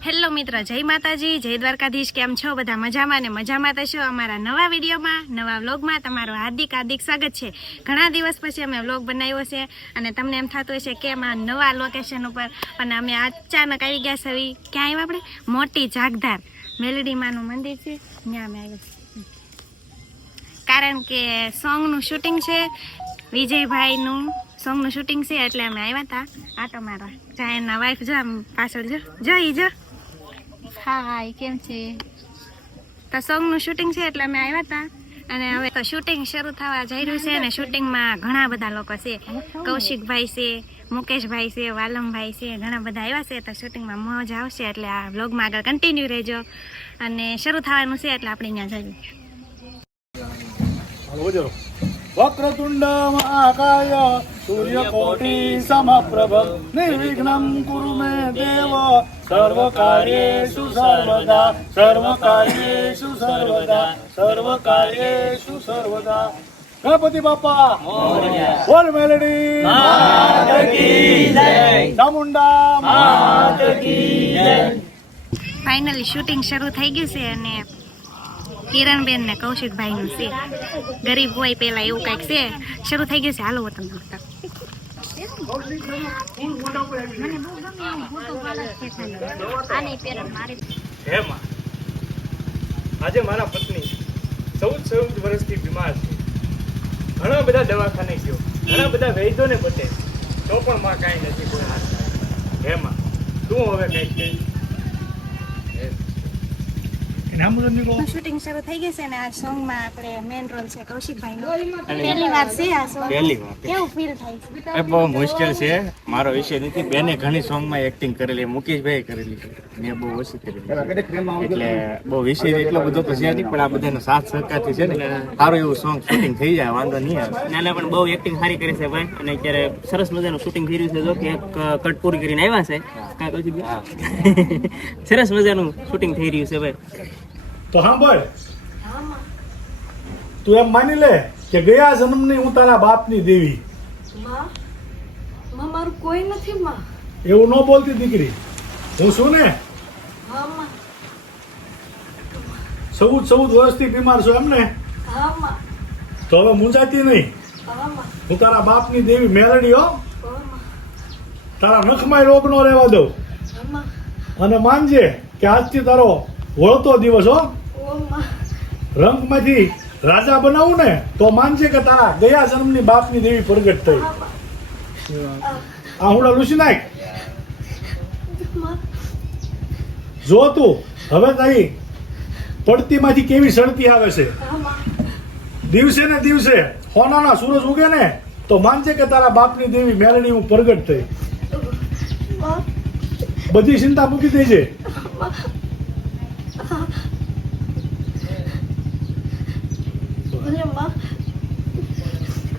Hello મિત્ર, જય માતાજી, જય દ્વારકાધીશ, કેમ છો? બધા મજામાં ને મજામાં તો છો અમારા નવા વિડીયોમાં, નવા વ્લોગમાં તમારું હાર્દિક હાર્દિક સ્વાગત છે. ઘણા દિવસ પછી અમે વ્લોગ બનાવ્યો છે અને તમને એમ થતું હશે કે આ નવા લોકેશન ઉપર અને અમે અચાનક આવી ગયા છે. ક્યાં આવ્યા આપણે? મોટી જાગધાર મેલડી માનું મંદિર છે. ત્યાં અમે આવ્યા કારણ કે સોંગનું શૂટિંગ છે. વિજયભાઈનું સોંગનું શૂટિંગ છે એટલે અમે આવ્યા હતા. આ તમારા એના વાઈફ જો આમ પાછળ જો. જો ઈ જો. હાય કેમ છે? તો સોંગનું શૂટિંગ છે એટલે અમે આવ્યા હતા અને હવે તો શૂટિંગ શરૂ થવા જઈ રહ્યું છે અને શૂટિંગમાં ઘણા બધા લોકો છે. કૌશિકભાઈ છે, મુકેશભાઈ છે, વાલમભાઈ છે, ઘણા બધા આવ્યા છે. તો શૂટિંગમાં મોજ આવશે એટલે આ બ્લોગમાં આગળ કન્ટિન્યુ રહેજો. અને શરૂ થવાનું છે એટલે આપણે ત્યાં જઈએ. વક્રતુંડ મહાકાય સૂર્યકોટિ સમપ્રભ નિર્વિઘ્નમ કુરુ મે દેવ સર્વકાર્યેષુ સર્વદા સર્વકાર્યેષુ સર્વદા સર્વકાર્યેષુ સર્વદા ગણપતિ બાપા બોલ મેલડી ચામુંડા માત ફાઇનલી શૂટિંગ શરૂ થઈ ગયું છે અને કિરણબેન ને કૌશિકભાઈનું છે. ગરીબ હોય પેલા એવું કંઈક છે. શરૂ થઈ ગયું છે. હાલો વતનમાં આજે મારા પત્ની ચૌદ ચૌદ વર્ષથી બીમાર છે. ઘણા બધા દવાખાને ગયો. ઘણા બધા વૈદ્યોને બતે તો પણ માં કાંઈ નથી, કોઈ હાથ લાગ્યો. હે માં તું હવે કંઈક કહે. શૂટિંગ શરૂ થઈ ગઈ છે ને આ સોંગમાં આપણે મેઇન રોલ છે કૌશિકભાઈનો પહેલી વાર છે આ સોંગ. પહેલી વાર. કેવું ફીલ થાય છે? એ બહુ મુશ્કેલ છે. મારો વિષય નથી. બેને ઘણી સોંગમાં એક્ટિંગ કરેલી મુકેશભાઈ કરેલી. મેં બહુ ઓછી કરેલી. એટલે બહુ વિષય એટલો બધો તો છે નહીં પણ આ બધાનો સાથ સહકારથી છે ને. સારું એવું સોંગ શૂટિંગ થઈ જાય વાંધો નહીં આવે. નાના પણ બહુ એક્ટિંગ સારી કરી છે ભાઈ. અને અત્યારે સરસ મજાનું શૂટિંગ થઈ રહ્યું છે જો કે એક કટ પૂરી કરીને આવ્યા છે. કાંઈ કહું સરસ મજાનું શૂટિંગ થઈ રહ્યું છે ભાઈ. તો સાંભળ. તું એમ માની લે કે ગયા જન્મની હું તારા બાપની દેવી. માં મારું કોઈ નથી માં. એવું ન બોલતી દીકરી. હું છું ને? ચૌદ ચૌદ વર્ષથી બીમાર છું એમ ને? હા તો હવે મુંજાતી નહીં. હું તારા બાપની દેવી મેલડી હો. તારા નખમાં રોગ નો રહેવા દઉં. અને માનજે કે આજથી તારો વળતો દિવસ હો. રંગમાંથી રાજા બનાવું ને તો માનજે કે તારા ગયા જન્મની બાપની દેવી પ્રગટ થઈ. આહુડા હુડા લૂસી નાખ. જો તું હવે તારી પડતીમાંથી કેવી સળતી આવે છે? દિવસે ને દિવસે હોનાના સૂરજ ઉગે ને તો માનજે કે તારા બાપની દેવી મેલડી હું પ્રગટ થઈ. બધી ચિંતા મૂકી દેજે ભલે માં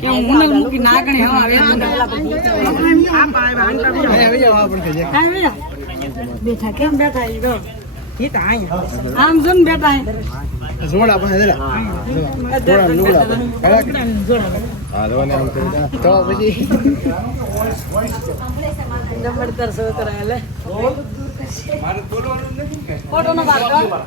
કે હું મુનલ મૂકી નાગણી હવા બેઠા કેમ બેઠા ઈ ગો આમ જો ને બેઠા અહીં. જબરદસ્ત છોકરા એટલે. ફોટો નો પાડો.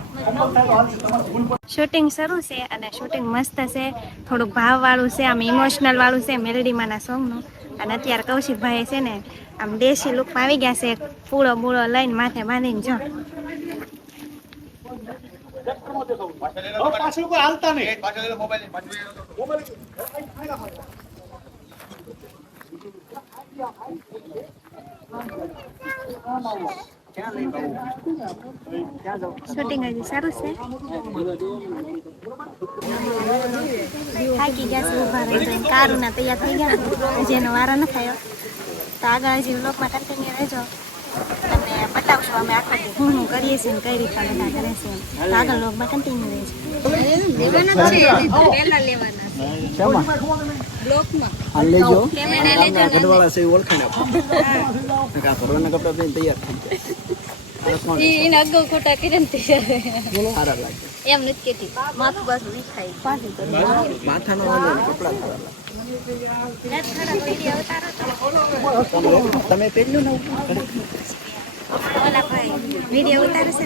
શૂટિંગ શરૂ છે અને શૂટિંગ મસ્ત છે. થોડુંક ભાવવાળું છે, આમ ઇમોશનલ વાળું છે મેલેડીમાંના સોંગનું અને અત્યારે કૌશિકભાઈ છે ને, આમ દેશી લુકમાં આવી ગયા છે પૂળો બૂળો લઈને માથે બાંધીને જો. નહીં શૂટિંગ હજી સારું છે. થાકી ગયા છે ઊભા રહી કારુના તૈયાર થઈ ગયા હજી એનો વારો ન થયો. તો આગળ હજી લોકમાં કન્ટિન્યુ રહેજો. અને બતાવી બતાવશું અમે આખો શું શું કરીએ છીએ ને કઈ રીતે બધા કરે છે. તો આગળ લોકમાં કન્ટિન્યુ રહે છે. આ લેજો. ઘરવાળા છે ઓળખાણ આપો. આ ભરવાના કપડા પહેરીને તૈયાર થઈ જાય આ કોણ? એને અગાઉ ખોટા કર્યા ને તે સારા લાગે એમ નથી કેતી માથું બાજુ વિખાય. માથાનો તમે તમે પહેર્યું ને ઓલા ભાઈ વીડિયો ઉતારે છે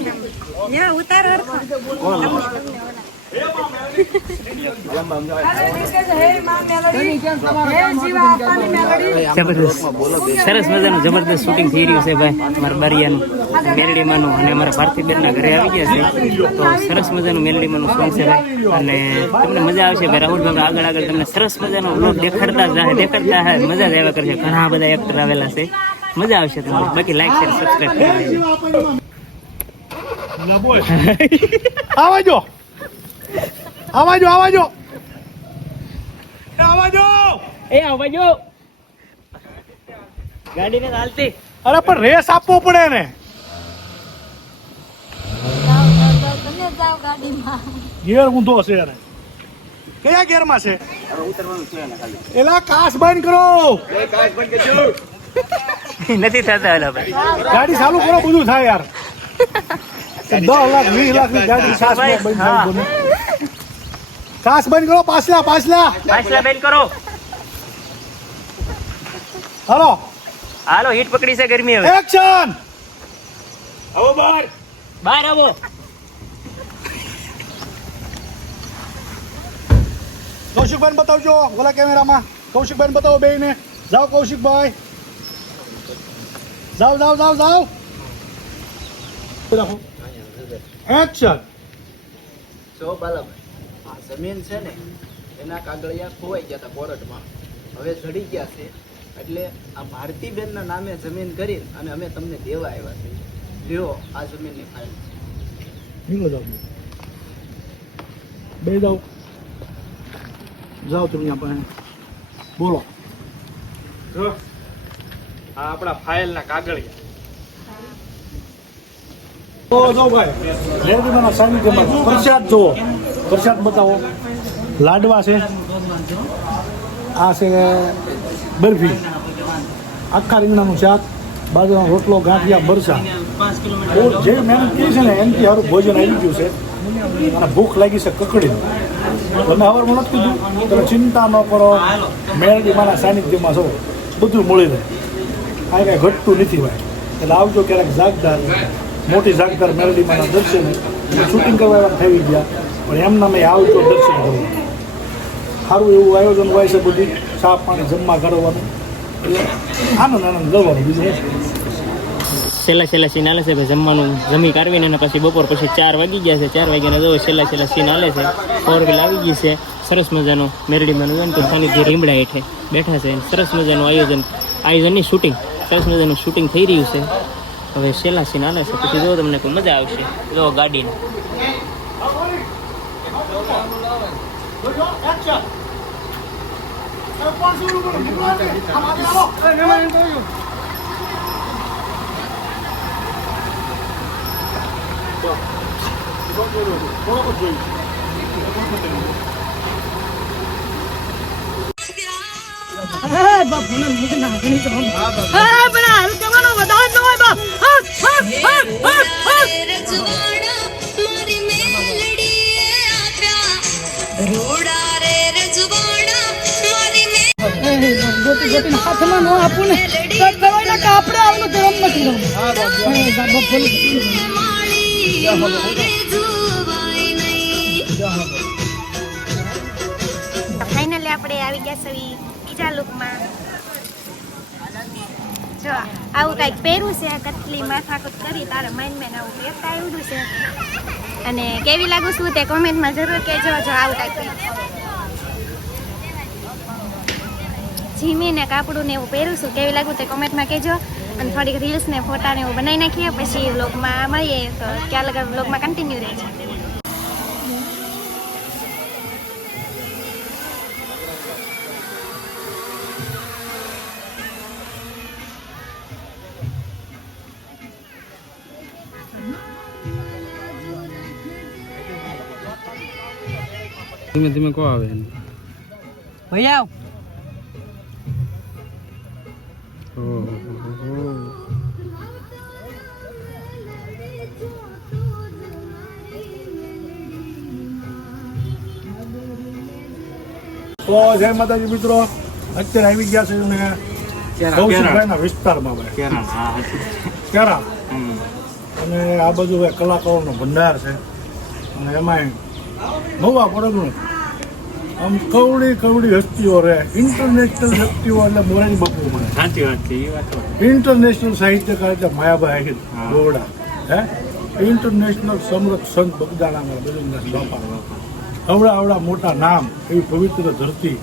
ને ઉતારો સરસ મજાનું જબરદસ્ત શૂટિંગ થઈ રહ્યું છે ભાઈ, અમારા બારિયાનું મેલડીમાંનું અને અમારા પાર્થિબેનના ઘરે આવી ગયા છે. તો સરસ મજાનું મેલડીમાંનું સોંગ છે ભાઈ. અને તમને મજા આવશે ભાઈ રાહુલભાઈ આગળ આગળ તમને સરસ મજાનો વ્લોગ દેખાડતા જ દેખાડતા મજા જ આવ્યા કરશે. ઘણા બધા એક્ટર આવેલા છે. મજા આવશે તમને. બાકી લાઈક શેર સબસ્ક્રાઈબ કરી દેજો આવાજો. આવાજો આવાજો આવાજો એ આવાજો ગાડીને ચાલતી અરે પણ રેસ આપવો પડે ને તમે જાઓ ગાડીમાં. ગેર ઊંધો છે અરે કયા ગેરમાં છે? એલા કાસ બંધ કરો. નથી થતા એલા ભાઈ. ગાડી ચાલુ કરો બધું થાય યાર. દસ લાખ વીસ લાખની ગાડી સાસ બંધ. થાય બંધ કરો પાછલા પાછલા. પાછલા બંધ કરો. હાલો. હાલો હીટ પકડી છે ગરમી હવે. એક્શન આવો બહાર. બહાર આવો. કૌશિકભાઈ બતાવજો ઓલા કેમેરામાં. કૌશિકભાઈ બતાવો બે ને જાઓ કૌશિકભાઈ. જાઓ જાઓ જાઓ જાઓ. રાખો એક્શન સો આ જમીન છે ને એના કાગળિયા ખોવાઈ ગયા હતા કોર્ટમાં. હવે ચડી ગયા છે. એટલે આ ભારતીબેનના નામે જમીન કરી અને અમે તમને દેવા આવ્યા છે લ્યો આ જમીનની ફાઇલ બે જાઓ. જાઓ તમે ત્યાં બોલો. જો આ આપણા ફાઇલના કાગળિયા. તો જો ભાઈ. લેરડીમાના સાનિધ્યમાં પ્રસાદ જુઓ. પ્રસાદ બતાવો. લાડવા છે. આ છે બરફી. આખા રીંગણાનું શાક બાજુનો રોટલો, ગાંઠિયા બરસા જે મહેનત કરી છે ને એમથી સારું ભોજન આવી ગયું છે. અને ભૂખ લાગી છે કકડી તમે હવારમાં નથી કીધું? તમે ચિંતા ન કરો. મેરડીમાના સાનિધ્યમાં છો. બધું મળી રહે. આ કાંઈ ઘટતું નથી ભાઈ. એટલે આવજો ક્યારેક જાગદાર મોટી જાગદાર મેરડીમાના દર્શન. શૂટિંગ કરવા એવા થઈ ગયા. પણ એમના મેં આવજો દર્શન કરવું. સારું એવું આયોજન હોય છે બધું. ચા પાણી જમવા કરવાનું એટલે આનંદ આનંદ કરવાનું બીજું છેલ્લા છેલ્લા સીન આલે છે જમવાનું જમી કાઢવીને અને પછી બપોર પછી ચાર વાગી ગયા છે. ચાર વાગ્યાને જવું છેલ્લા છેલ્લા સીન આલે છે. ફોર વ્હીલ આવી ગઈ છે. સરસ મજાનું મેરડીમાં હોય ને તો સાનિધ્ય રીમડા હેઠે બેઠા છે. સરસ મજાનું આયોજન, આયોજનની શૂટિંગ સરસ મજાનું શૂટિંગ થઈ રહ્યું છે. હવે છેલ્લા સીન આલે છે. પછી જો તમને કોઈ મજા આવશે, જો ગાડીને. હા પણ હાલ કરવાનો વધારે ન હોય બાપ. હા હા હા હા. હા રજવાડા હાથમાં ને આપણે આવી ગયા ઈ બીજા લુકમાં જો, આવું કાંઈક પહેર્યું છે, કટલી માથાકૂટ કરી, તારે માઇન મેન આવું પહેરતા આવ્યું છે. અને કેવી લાગુ છું તે કોમેન્ટમાં જરૂર કહેજો, જો આવું કાંઈક જીમીને કાપડું ને એવું પહેરું છું કેવી લાગુ તે કોમેન્ટમાં કહેજો. અને થોડીક રીલ્સ ને ફોટા ને એવું બનાવી નાખીએ પછી વ્લોગમાં મળીએ. તો ક્યાં લગા વ્લોગમાં કન્ટિન્યુ રહેજો. ધીમે ધીમે કો આવે ભૈયા તો જય માતાજી મિત્રો. અત્યારે આવી ગયા છે ને કૌશિકભાઈના વિસ્તારમાં ભાઈ કેરા. અને આ ભાઈ કલાકારોનો ભંડાર છે. અને એમાંય નવા પરગણું આમ કવડી કવડી હસ્તીઓ રહે. ઇન્ટરનેશનલ હસ્તીઓ એટલે મોરારી બાપુ મળે. સાચી વાત છે એ વાત ઇન્ટરનેશનલ સાહિત્યકાર એટલે માયાભાઈ આહિર. ગોવડા. હે? ઇન્ટરનેશનલ સમૃદ્ધ સંત બગદાણામાં બધું બાપા. અવડા અવડા મોટા નામ એવી પવિત્ર ધરતી.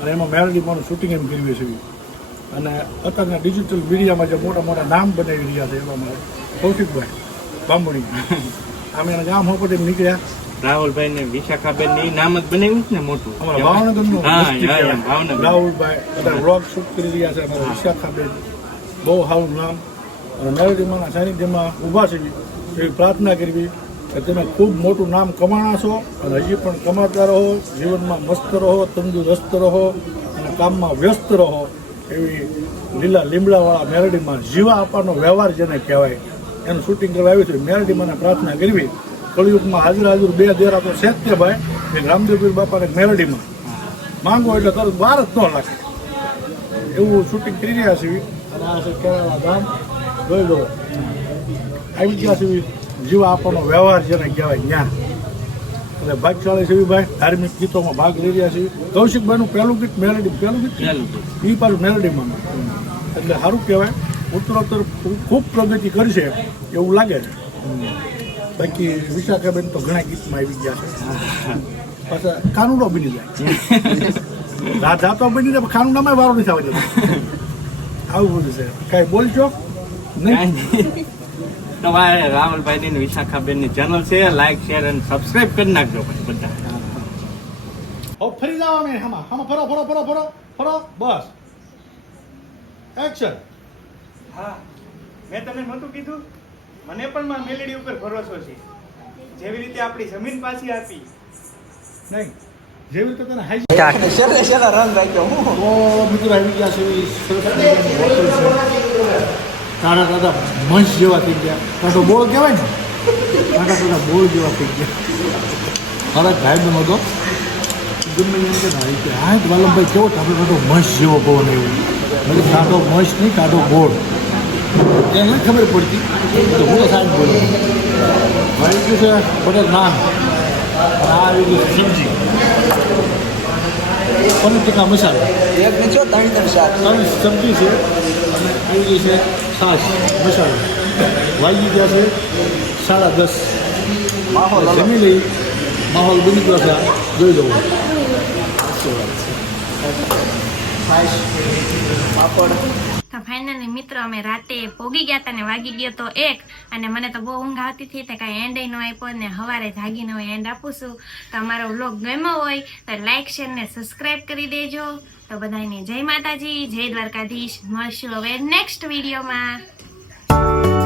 અને એમાં મેલડીમાંનું શૂટિંગ એમ કરવી છે અને અત્યારના ડિજિટલ મીડિયામાં જે મોટા મોટા નામ બનાવી રહ્યા છે એવા મારે કૌશિકભાઈ બામણી. આમ એના ગામ હોપટ એમ નીકળ્યા. રાહુલભાઈ ને વિશાખાબેન ને નામ જ બનાવ્યું છે ને મોટું. કહેવાય. એમ, ભાવનગર. રાહુલભાઈ બધા વ્લોગ શૂટ કરી રહ્યા છે અમારા વિશાખાબેન. બહુ સારું નામ. અને મેલડીમાંના સાનિધ્યમાં ઊભા છે. એવી પ્રાર્થના કરવી કે તમે ખૂબ મોટું નામ કમાણા છો અને હજી પણ કમાતા રહો જીવનમાં મસ્ત રહો તંદુરસ્ત રહો અને કામમાં વ્યસ્ત રહો. એવી લીલા લીમડાવાળા મેલડીમાં જીવા આપવાનો વ્યવહાર જેને કહેવાય. એનું શૂટિંગ કરવા આવ્યું છે. મેલડીમાંને પ્રાર્થના કરવી કળિયુગમાં હાજર હાજર બે દેરા તો છે જ તે ભાઈ એક રામદેવપીર બાપાને મેલડીમાં માંગો એટલે તરત બહાર જ ન લાગે એવું શૂટિંગ કરી રહ્યા છીએ. અને આ છે કેરાલા ધામ જોઈ લો. આવી ગયા છીએ. જીવા આપવાનો વ્યવહાર જેને કહેવાય જ્ઞાન. એટલે ભાગશાળી છે ભાઈ ધાર્મિક ગીતોમાં ભાગ લઈ રહ્યા છીએ. કૌશિકભાઈનું પહેલું ગીત મેલડી પહેલું ગીત? એ પાછું મેલડીમાં એટલે સારું કહેવાય. ઉત્તરોત્તર ખૂબ પ્રગતિ કરશે એવું લાગે છે. બાકી વિશાખાબેન તો ઘણા ગીતમાં આવી ગયા છે. પાછા કાનુડો બની જાય. રાધા તો બની જાય પણ કાનુડામાં વારો નથી આવતો. આવું બધું છે. કાંઈ બોલશો નહીં? તમારે રાહુલભાઈ ની ને વિશાખાબેનની ચેનલ છે લાઈક શેર અને સબસ્ક્રાઇબ કરી નાખજો ભાઈ બધા. હવે ફરી જાઓ અમે હામાં હામાં ફરો ફરો ફરો ફરો ફરો બસ. એક્શન હા. મેં તમને નહોતું કીધું? મને પણ માં મેલડી ઉપર ભરોસો છે. જેવી રીતે આપણી જમીન પાછી આપી. નહીં. જેવી રીતે તને હાઈ રાખ્યો હું? તો મિત્રો આવી ગયા છે એવી હોટલ છે. તારા દાદા મંચ જેવા થઈ ગયા. કાં તો બોળ કહેવાય ને? તારા દાદા બોળ જેવા થઈ ગયા. મારા ભાઈ બનો તો ગમે એમ કે ભાઈ કે હા વાલમભાઈ કેવો આપણે કાંતો મંચ જેવો પવન આવ્યો મેં કાંતો મંચ નહીં કાઢો બોળ એને નથી ખબર પડતી તો હું તો સાહેબ બોલું. ભાઈ ગયું છે બટર નાન આ આવી ગયું સબ્જી પનીર ટીકા મસાલા? એક ને છો ત્રણ ત્રણ ચાર ત્રણ સબ્જી છે અને આવી ગઈ છે છાશ મસાલો. વાગી ગયા છે સાડા દસ. માહોલ. જમી લઈ માહોલ બની ગયો છે. જોઈ દઉં પાપડ. તો ફાઇનલી મિત્રો અમે રાતે પોગી ગયા હતા ને વાગી ગયો તો એક. અને મને તો બહુ ઊંઘ આવતી હતી તો કાંઈ એન્ડ નો આપ્યો ને સવારે જાગીને હું એન્ડ આપું છું. તો અમારો વ્લોગ ગમ્યો હોય તો લાઈક શેર ને સબસ્ક્રાઈબ કરી દેજો. તો બધાને જય માતાજી, જય દ્વારકાધીશ. મળશું હવે નેક્સ્ટ વિડીયોમાં